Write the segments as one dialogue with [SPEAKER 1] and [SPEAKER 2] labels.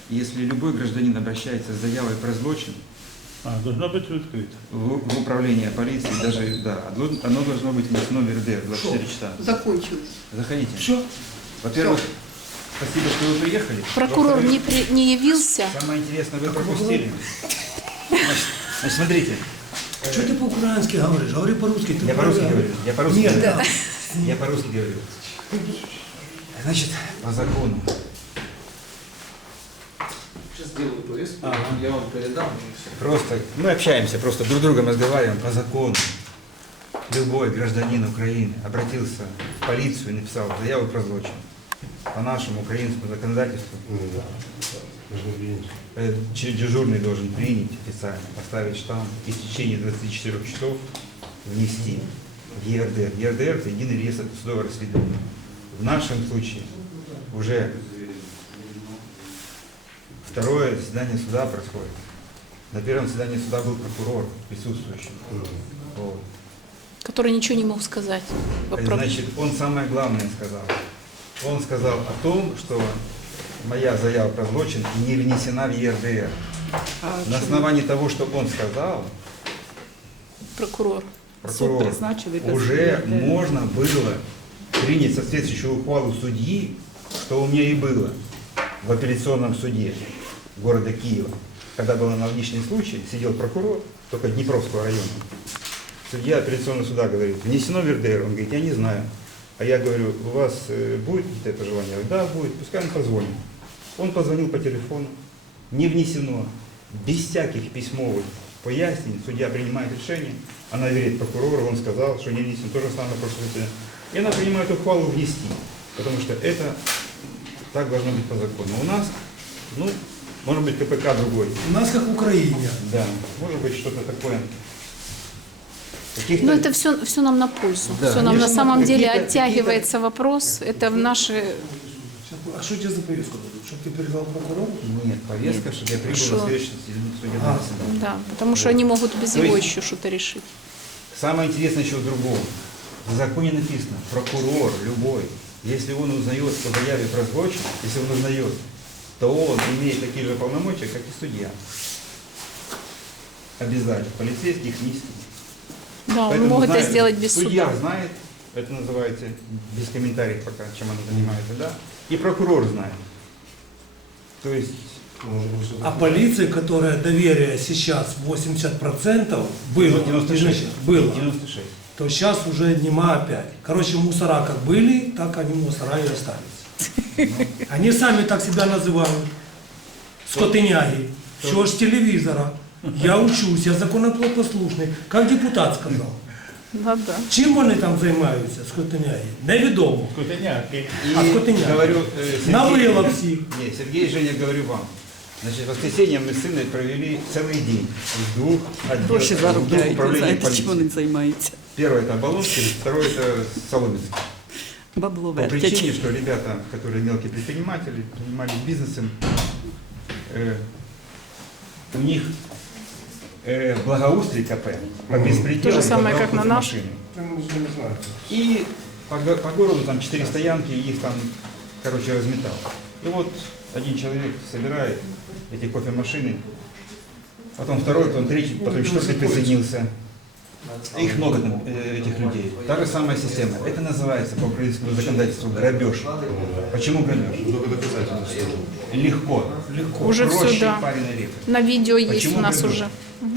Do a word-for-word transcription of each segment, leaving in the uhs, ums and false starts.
[SPEAKER 1] если любой гражданин обращается с заявой про злочин
[SPEAKER 2] А, должно быть открыто.
[SPEAKER 1] в, в управление полиции, даже, да, оно, оно должно быть внесено в эр дэ эр двадцать четыре часа.
[SPEAKER 3] Закончилось.
[SPEAKER 1] Заходите.
[SPEAKER 3] Все.
[SPEAKER 1] Во-первых, спасибо, что вы приехали.
[SPEAKER 4] Прокурор
[SPEAKER 1] Во-вторых,
[SPEAKER 4] не, при, не явился.
[SPEAKER 1] самое интересное, вы пропустили. Значит, значит, смотрите,
[SPEAKER 5] Что ты по-украински говоришь? Говори по-русски. Ты
[SPEAKER 1] я по-русски
[SPEAKER 5] правильно.
[SPEAKER 1] говорю. Я по-русски
[SPEAKER 5] Нет,
[SPEAKER 1] говорю.
[SPEAKER 5] да.
[SPEAKER 1] Я по-русски говорю. Значит, по закону.
[SPEAKER 6] Сейчас сделаю повестку,
[SPEAKER 1] Ага.
[SPEAKER 6] я вам передам. и всё.
[SPEAKER 1] Просто мы общаемся, просто друг с другом разговариваем по закону. Любой гражданин Украины обратился в полицию и написал заяву про злочин. По нашему украинскому законодательству э, ч- дежурный должен принять официально, поставить штамп и в течение двадцати четырёх часов внести в е эр дэ эр. е эр дэ эр – это единый реестр судового расследования. В нашем случае уже второе заседание суда происходит. На первом заседании суда был прокурор присутствующий. Вот.
[SPEAKER 4] Который ничего не мог сказать. Вопро-
[SPEAKER 1] Значит, он самое главное сказал. Он сказал о том, что моя заява про злочин не внесена в е эр дэ эр.
[SPEAKER 3] А
[SPEAKER 1] На
[SPEAKER 3] чому?
[SPEAKER 1] основании того, что он сказал,
[SPEAKER 4] Прокурор.
[SPEAKER 1] прокурор,
[SPEAKER 3] призначили без
[SPEAKER 1] уже
[SPEAKER 3] е эр дэ эр.
[SPEAKER 1] можно было принять соответствующую ухвалу судьи, что у меня и было в апелляционном суде города Киева. Когда был аналогичный случай, сидел прокурор, только Днепровского района. Судья апелляционного суда говорит, внесено в эр дэ эр? Он говорит, я не знаю. А я говорю, у вас э, будет какие-то пожелания? Я говорю, да, будет, пускай он позвонит. Он позвонил по телефону, не внесено, без всяких письмовых пояснений, судья принимает решение, она верит прокурору, он сказал, что не внесено, то же самое прошлое заседание. И она принимает ухвалу внести, потому что это так должно быть по закону. У нас, ну, может быть, ка пэ ка другой.
[SPEAKER 5] У нас как в Украине.
[SPEAKER 1] Да, может быть, что-то такое. Каких-то-
[SPEAKER 4] Но это все, все нам на пользу.
[SPEAKER 1] Да,
[SPEAKER 4] все нам на
[SPEAKER 1] конечно,
[SPEAKER 4] самом деле
[SPEAKER 1] какие-то-
[SPEAKER 4] оттягивается вопрос. Это в наши...
[SPEAKER 5] Сейчас, а что тебе за повестку дадут? Чтобы ты передал прокурору?
[SPEAKER 1] Нет, повестка, чтобы я прибыл
[SPEAKER 4] Хорошо.
[SPEAKER 1] на следующее судебное
[SPEAKER 5] А.
[SPEAKER 1] заседание.
[SPEAKER 4] Да, потому что они могут без
[SPEAKER 1] То
[SPEAKER 4] его
[SPEAKER 1] есть-
[SPEAKER 4] еще что-то решить.
[SPEAKER 1] Самое интересное еще в другом. В законе написано, прокурор любой, если он узнает по заяве про злочин, если он узнает, то он имеет такие же полномочия, как и судья. Обязательно. Полицейских не снизить.
[SPEAKER 4] Да, он
[SPEAKER 1] Поэтому
[SPEAKER 4] мог это
[SPEAKER 1] знает,
[SPEAKER 4] сделать без
[SPEAKER 1] судья
[SPEAKER 4] суда.
[SPEAKER 1] знает, это называется, без комментариев пока, чем она занимается, да, и прокурор знает. То есть,
[SPEAKER 5] А полиция, которая доверие сейчас восемьдесят процентов было,
[SPEAKER 1] девяносто шесть.
[SPEAKER 5] было,
[SPEAKER 1] девяносто шесть.
[SPEAKER 5] то сейчас уже нема опять. Короче, мусора как были, так они мусора и остались. Они сами так себя называют. Скотыняги. Все с телевизора. Я учусь, я законопослушний. Как депутат сказал.
[SPEAKER 4] Да, да.
[SPEAKER 5] Чим вони там займаються, скотиняги? Невідомо.
[SPEAKER 2] Скотиняки.
[SPEAKER 1] И
[SPEAKER 5] А скотыня?
[SPEAKER 1] говорю, э, Сергей-
[SPEAKER 5] Навыло всіх.
[SPEAKER 1] Нет, Сергей и Женя, говорю вам. Значит, в воскресенье мы с сыном провели целый день в двух отделах,
[SPEAKER 3] Гроші
[SPEAKER 1] в двух
[SPEAKER 3] заробляють,
[SPEAKER 1] управлениях
[SPEAKER 3] знаєте, чим
[SPEAKER 1] полиции.
[SPEAKER 3] вони займаються.
[SPEAKER 1] Первое это Оболонский, второе это Соломенский.
[SPEAKER 3] Бабло
[SPEAKER 1] По причине,
[SPEAKER 3] вертять.
[SPEAKER 1] что ребята, которые мелкие предприниматели, занимались бизнесом, э, у них э, в Благоустрии ка пэ по беспределу
[SPEAKER 4] То же самое,
[SPEAKER 1] забрал
[SPEAKER 4] как на
[SPEAKER 1] кучу
[SPEAKER 4] наш.
[SPEAKER 1] машин. И по, го- по городу там четыре стоянки, их там, короче, разметал. И вот один человек собирает эти кофемашины, потом второй, потом третий, потом четвертый присоединился. Их много там, э, этих людей. Та же самая система. Это называется по украинскому законодательству грабеж. Почему грабеж? Легко. Легко.
[SPEAKER 4] Уже
[SPEAKER 1] Проще
[SPEAKER 4] всё, да.
[SPEAKER 1] пареной репы.
[SPEAKER 4] На видео есть
[SPEAKER 1] Почему
[SPEAKER 4] у нас
[SPEAKER 1] грабеж?
[SPEAKER 4] уже.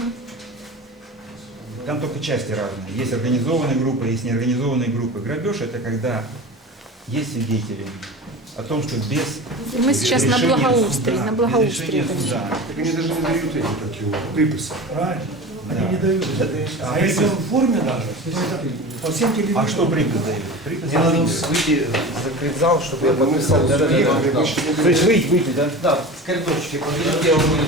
[SPEAKER 1] Там только части разные. Есть организованные группы, есть неорганизованные группы. Грабеж это когда есть свидетели о том, что без
[SPEAKER 4] И мы сейчас на
[SPEAKER 1] решения
[SPEAKER 4] Благоустрии,
[SPEAKER 1] суда,
[SPEAKER 4] на
[SPEAKER 1] без
[SPEAKER 4] Благоустрии.
[SPEAKER 1] решения суда.
[SPEAKER 7] Так они даже не дают эти, как его, приписы.
[SPEAKER 5] Правильно.
[SPEAKER 1] Да.
[SPEAKER 5] Они не дают.
[SPEAKER 1] Да.
[SPEAKER 5] А если в форме даже, то это по всем телевизорам.
[SPEAKER 1] А что припис дают? Припис
[SPEAKER 6] Мне надо
[SPEAKER 1] дают.
[SPEAKER 6] выйти в закрыть зал, чтобы я
[SPEAKER 7] Мы
[SPEAKER 6] подписал.
[SPEAKER 7] сразу
[SPEAKER 6] Да-да-да,
[SPEAKER 7] приехали,
[SPEAKER 6] да.
[SPEAKER 7] мы еще не
[SPEAKER 1] То есть выйти, выйти, да?
[SPEAKER 6] Да, в коридорчике подойдите, я вам буду